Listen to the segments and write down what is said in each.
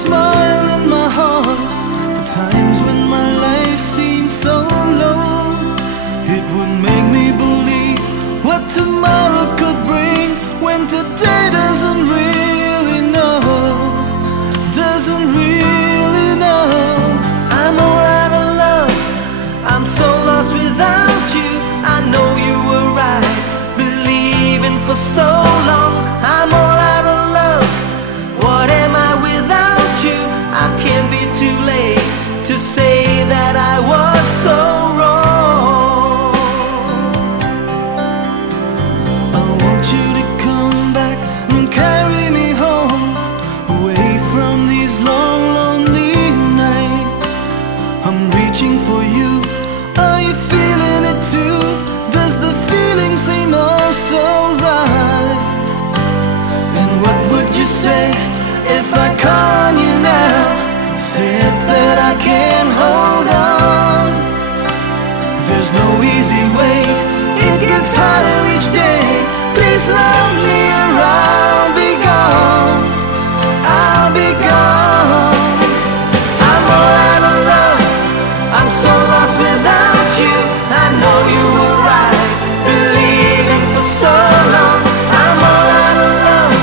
smile in my heart for times when my life seems so low. It would make me believe what tomorrow could bring, when today doesn't really know, doesn't really know. I'm all out of love, I'm so lost without you. I know you were right, believing for so long. I'm all out of love, what am I without you? I can't be too late to say that I was so wrong. I want you to come back and carry me home, away from these long, lonely nights. I'm reaching for you, are you feeling it too? Does the feeling seem oh so right? And what would you say if I call on you now, said that I can't hold on? There's no easy way, it gets harder each day. Please love me or I'll be gone, I'll be gone. I'm all out of love, I'm so lost without you. I know you were right, believing for so long. I'm all out of love,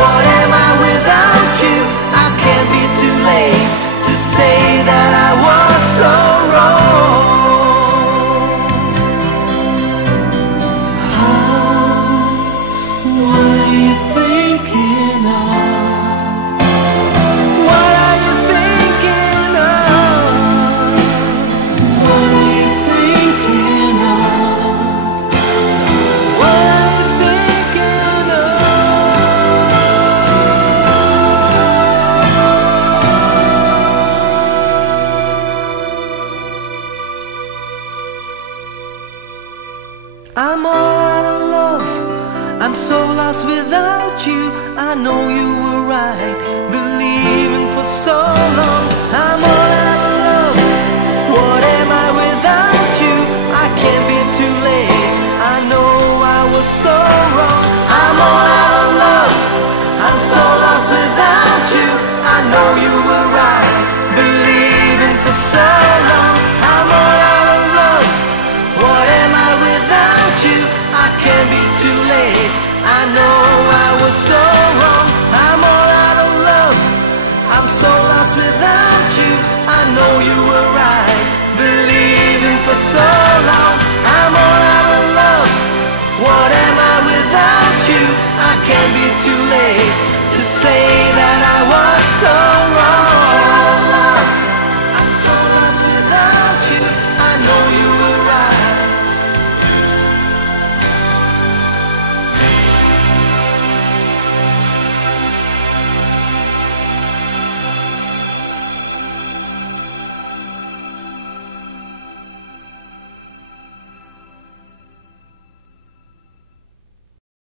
what am I without you? I can't be too late to say that I was so wrong. What are you thinking of? What are you thinking of? What are you thinking of? What are you thinking of? I'm all out of love, I'm so lost without you. I know you were right, believing for so long. I'm all out of love, what am I without you? I can't be too late, I know I was so wrong. I'm all out of love, I'm so lost without you. I know you were right, believing for so long. I'm all out of love, what am I without you? I can't be too late, I know I was so wrong. I'm all out of love, I'm so lost without you. I know you were right, believing for so long. I'm all out of love, what am I without you? I can't be too late to say